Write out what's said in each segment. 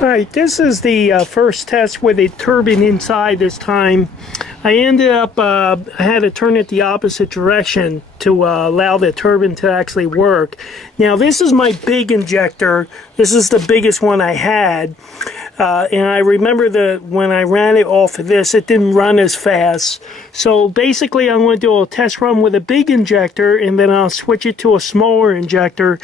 Alright, this is the first test with a turbine inside this time. I ended up, I had to turn it the opposite direction to allow the turbine to actually work. Now this is my big injector. This is the biggest one I had. And I remember when I ran it off of this, it didn't run as fast. So basically I'm going to do a test run with a big injector, and then I'll switch it to a smaller injector.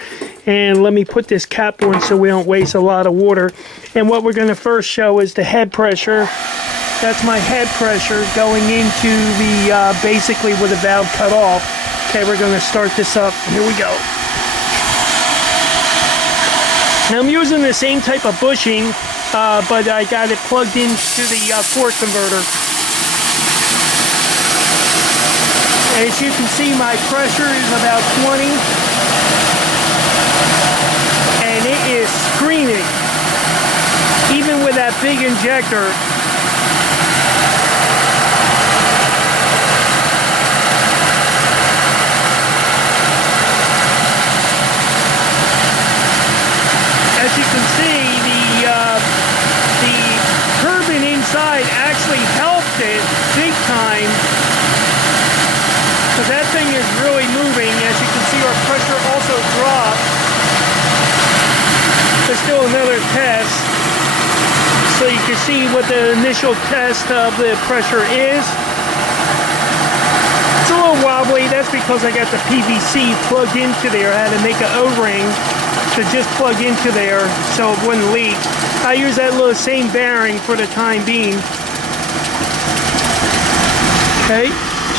And let me put this cap on so we don't waste a lot of water. And what we're going to first show is the head pressure. That's my head pressure going into the, basically with the valve cut off. Okay, we're going to start this up. Here we go. Now I'm using the same type of bushing, but I got it plugged into the torque converter. As you can see, my pressure is about 20, and it is screaming. Even with that big injector. As you can see, the turbine inside actually helped it big time, because that thing is really moving. As you can see, our pressure also dropped. Let's do another test so you can see what the initial test of the pressure is. It's a little wobbly. That's because I got the PVC plugged into there. I had to make an O-ring to just plug into there so it wouldn't leak. I use that little same bearing for the time being. Okay,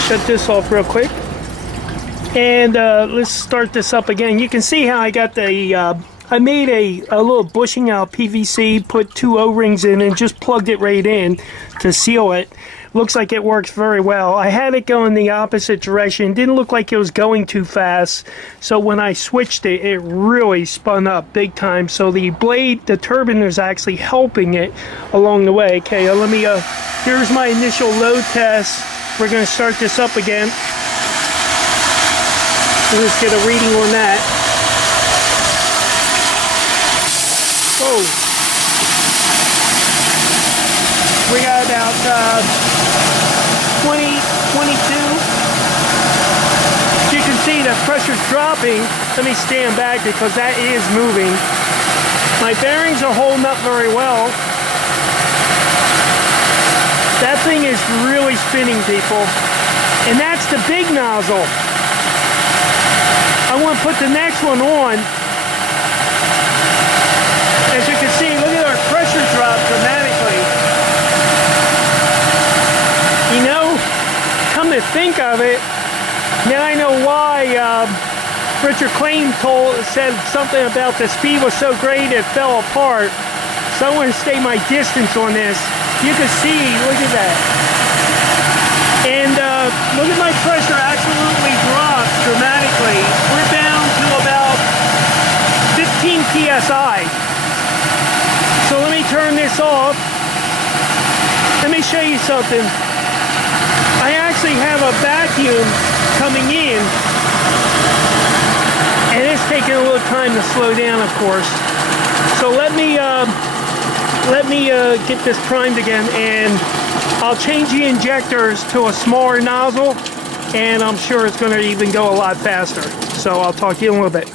shut this off real quick. And let's start this up again. You can see how I got the, I made a little bushing out PVC, put 2 O-rings in and just plugged it right in to seal it. Looks like it works very well. I had it go in the opposite direction. Didn't look like it was going too fast. So when I switched it, it really spun up big time. So the blade, the turbine is actually helping it along the way. Okay, let me, here's my initial load test. We're gonna start this up again. Let's get a reading on that. Whoa. We got about 20, 22. You can see the pressure's dropping. Let me stand back because that is moving. My bearings are holding up very well. That thing is really spinning, people. And that's the big nozzle. I want to put the next one on. As you can see, look at our pressure drop dramatically. You know, come to think of it, now I know why Clem said something about the speed was so great it fell apart. So I want to stay my distance on this. You can see, look at that. And look at my pressure absolutely dropped dramatically. We're down to about 15 PSI. So let me turn this off. Let me show you something. I actually have a vacuum coming in, and it's taking a little time to slow down, of course. So let me get this primed again, and I'll change the injectors to a smaller nozzle, and I'm sure it's going to even go a lot faster. So I'll talk to you in a little bit.